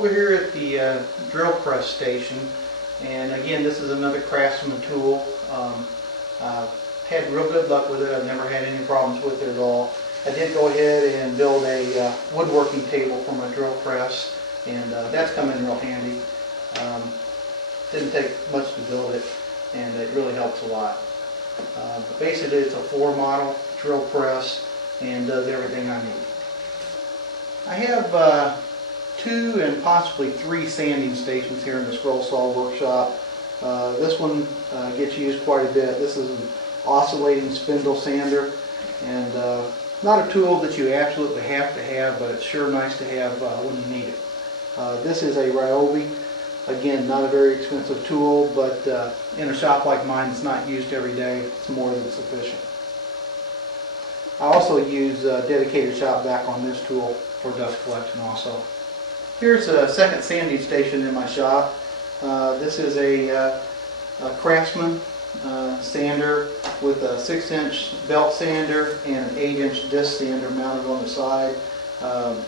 over here at the drill press station, and again, this is another Craftsman tool. Had real good luck with it. I've never had any problems with it at all. I did go ahead and build a woodworking table for my drill press, and that's come in real handy. Didn't take much to build it, and it really helps a lot. But basically, it's a floor model drill press and does everything I need. I have 2 and possibly 3 sanding stations here in the Scrollsaw workshop. This one gets used quite a bit. This is an oscillating spindle sander, and not a tool that you absolutely have to have, but it's sure nice to have when you need it. This is a Ryobi. Again, not a very expensive tool, but in a shop like mine, it's not used every day. It's more than sufficient. I also use dedicated shop vac on this tool for dust collection also. Here's a second sanding station in my shop. This is a Craftsman sander with a 6-inch belt sander and an 8-inch disc sander mounted on the side.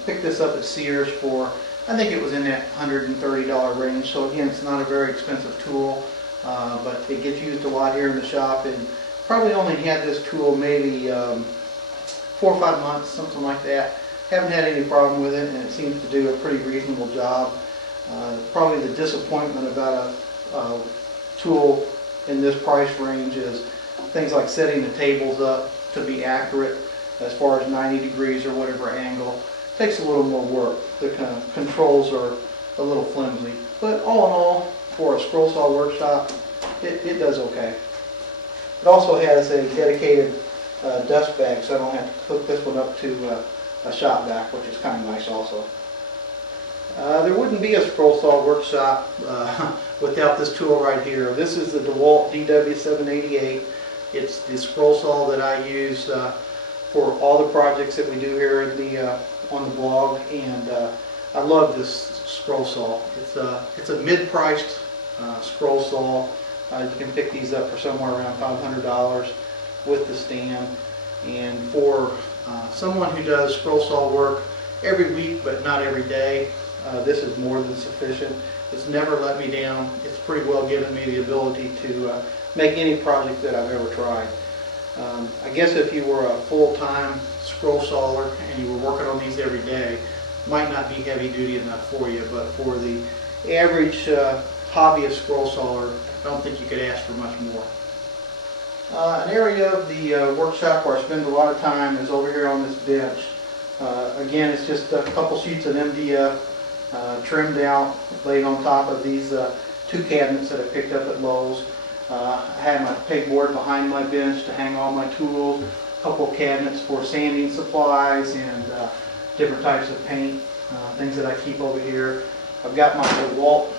Picked this up at Sears for, I think it was in that $130 range. So again, it's not a very expensive tool, but it gets used a lot here in the shop, and probably only had this tool maybe 4 or 5 months, something like that. Haven't had any problem with it, and it seems to do a pretty reasonable job. Probably the disappointment about a tool in this price range is things like setting the tables up to be accurate as far as 90 degrees or whatever angle. Takes a little more work. The kind of controls are a little flimsy, but all in all, for a Scrollsaw workshop, it does okay. It also has a dedicated dust bag, so I don't have to hook this one up to a shop vac, which is kind of nice also. There wouldn't be a Scrollsaw workshop without this tool right here. This is the DeWalt DW788. It's the Scrollsaw that I use for all the projects that we do here in the, on the blog, and I love this Scrollsaw. It's a mid-priced Scrollsaw. You can pick these up for somewhere around $500 with the stand, and for someone who does Scrollsaw work every week but not every day, this is more than sufficient. It's never let me down. It's pretty well given me the ability to make any project that I've ever tried. I guess if you were a full-time Scrollsawer and you were working on these every day, might not be heavy duty enough for you, but for the average hobbyist Scrollsawer, I don't think you could ask for much more. An area of the workshop where I spend a lot of time is over here on this bench. Again, it's just a couple sheets of MDF trimmed out, laid on top of these 2 cabinets that I picked up at Lowe's. I have my pegboard behind my bench to hang all my tools, a couple of cabinets for sanding supplies and different types of paint, things that I keep over here. I've got my DeWalt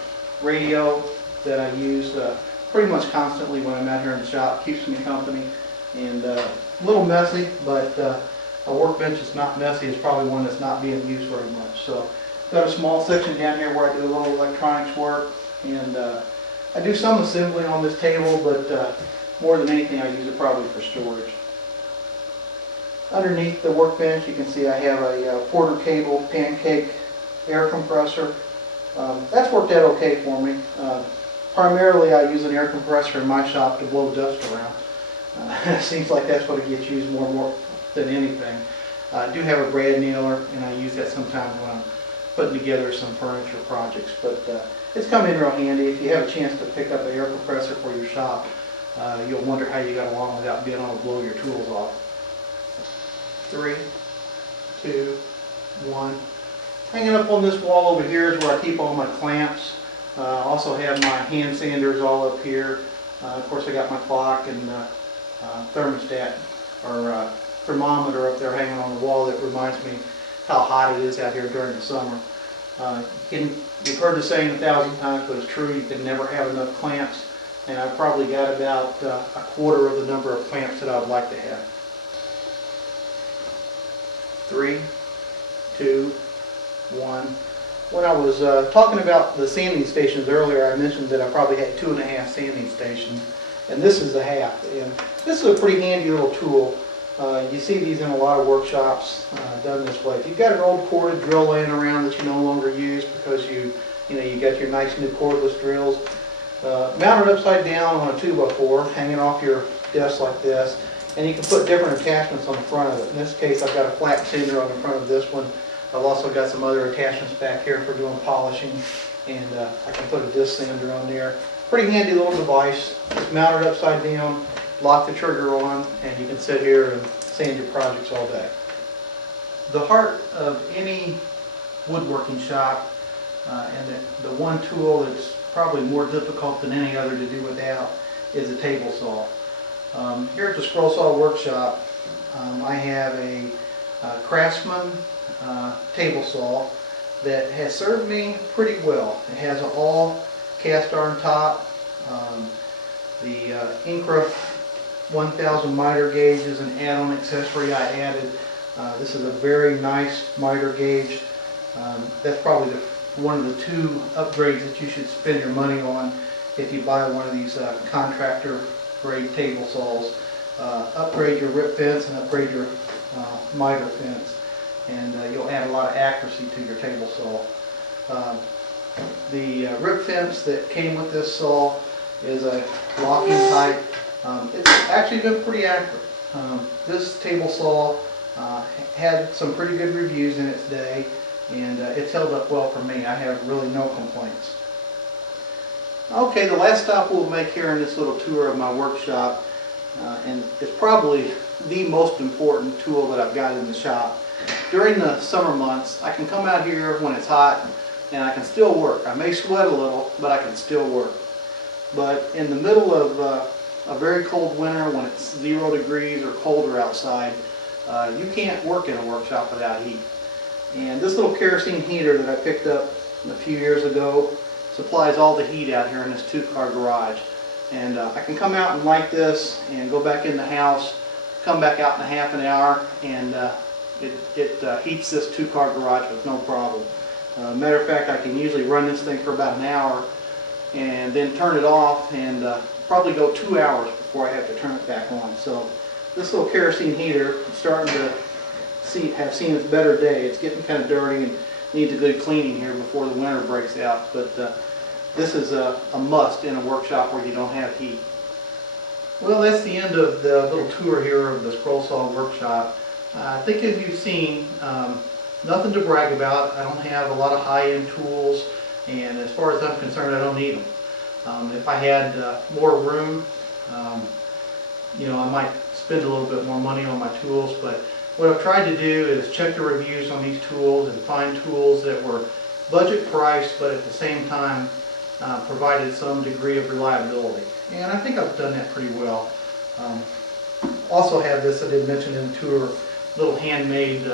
radio that I use pretty much constantly when I'm out here in the shop. Keeps me company, and a little messy, but a workbench that's not messy is probably one that's not being used very much. So got a small section down here where I do a little electronics work, and I do some assembly on this table, but more than anything I use it probably for storage. Underneath the workbench you can see I have a Porter Cable pancake air compressor. That's worked out okay for me. Primarily I use an air compressor in my shop to blow dust around. It seems like that's what it gets used more than anything. I do have a brad nailer, and I use that sometimes when I'm putting together some furniture projects, but it's come in real handy. If you have a chance to pick up an air compressor for your shop, you'll wonder how you got along without being able to blow your tools off. 3, 2, 1. Hanging up on this wall over here is where I keep all my clamps. Also have my hand sanders all up here. Of course, I got my clock and thermostat or thermometer up there hanging on the wall that reminds me how hot it is out here during the summer. You've heard the saying 1,000 times, but it's true. You can never have enough clamps, and I've probably got about a quarter of the number of clamps that I would like to have. 3, 2, 1. When I was talking about the sanding stations earlier, I mentioned that I probably had 2.5 sanding stations, and this is a half. And this is a pretty handy little tool. You see these in a lot of workshops done this way. If you've got an old corded drill laying around that you no longer use because you got your nice new cordless drills, mount it upside down on a 2x4, hanging off your desk like this, and you can put different attachments on the front of it. In this case, I've got a flat cinder on the front of this one. I've also got some other attachments back here for doing polishing, and I can put a disc sander on there. Pretty handy little device. Just mount it upside down, lock the trigger on, and you can sit here and sand your projects all day. The heart of any woodworking shop, and the one tool that's probably more difficult than any other to do without, is a table saw. Here at the Scrollsaw workshop, I have a Craftsman table saw that has served me pretty well. It has an all cast iron top. The Incra 1000 miter gauge is an add-on accessory I added. This is a very nice miter gauge. That's probably one of the two upgrades that you should spend your money on if you buy one of these contractor grade table saws. Upgrade your rip fence and upgrade your miter fence, and you'll add a lot of accuracy to your table saw. The rip fence that came with this saw is a locking type. It's actually been pretty accurate. This table saw had some pretty good reviews in its day, and it's held up well for me. I have really no complaints. Okay, the last stop we'll make here in this little tour of my workshop, and it's probably the most important tool that I've got in the shop. During the summer months, I can come out here when it's hot and I can still work. I may sweat a little, but I can still work. But in the middle of a very cold winter, when it's 0 degrees or colder outside, you can't work in a workshop without heat. And this little kerosene heater that I picked up a few years ago supplies all the heat out here in this 2-car garage. And I can come out and light this and go back in the house, come back out in a half an hour, and it heats this 2-car garage with no problem. Matter of fact, I can usually run this thing for about an hour and then turn it off, and probably go 2 hours before I have to turn it back on. So this little kerosene heater is starting to have seen its better day. It's getting kind of dirty and needs a good cleaning here before the winter breaks out. But this is a must in a workshop where you don't have heat. Well, that's the end of the little tour here of the Scrollsaw workshop. I think as you've seen, nothing to brag about. I don't have a lot of high-end tools, and as far as I'm concerned, I don't need them. If I had more room, I might spend a little bit more money on my tools, but what I've tried to do is check the reviews on these tools and find tools that were budget priced, but at the same time provided some degree of reliability. And I think I've done that pretty well. Also have this, I did mention in the tour, little handmade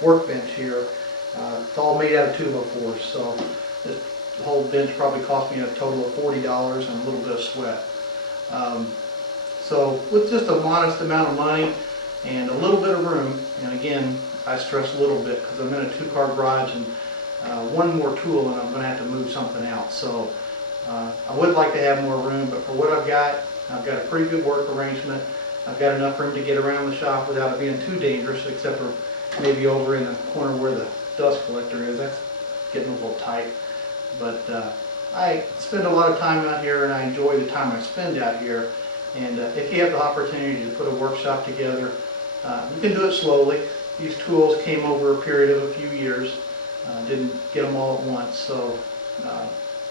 workbench here. It's all made out of 2x4, so this whole bench probably cost me a total of $40 and a little bit of sweat. So with just a modest amount of money and a little bit of room, and again, I stress a little bit because I'm in a 2-car garage and one more tool and I'm going to have to move something out. So I would like to have more room, but for what I've got a pretty good work arrangement. I've got enough room to get around the shop without it being too dangerous, except for maybe over in the corner where the dust collector is. That's getting a little tight. But I spend a lot of time out here, and I enjoy the time I spend out here. And if you have the opportunity to put a workshop together, you can do it slowly. These tools came over a period of a few years. Didn't get them all at once, so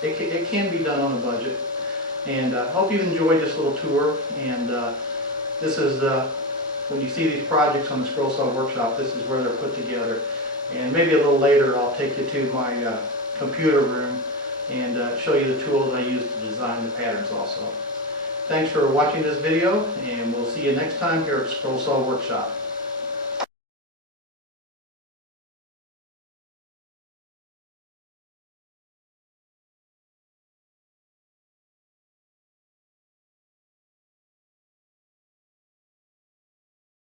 it can be done on a budget. And I hope you've enjoyed this little tour. And this is when you see these projects on the Scrollsaw workshop, this is where they're put together. And maybe a little later I'll take you to my computer room and show you the tools I use to design the patterns also. Thanks for watching this video, and we'll see you next time here at Scrollsaw Workshop.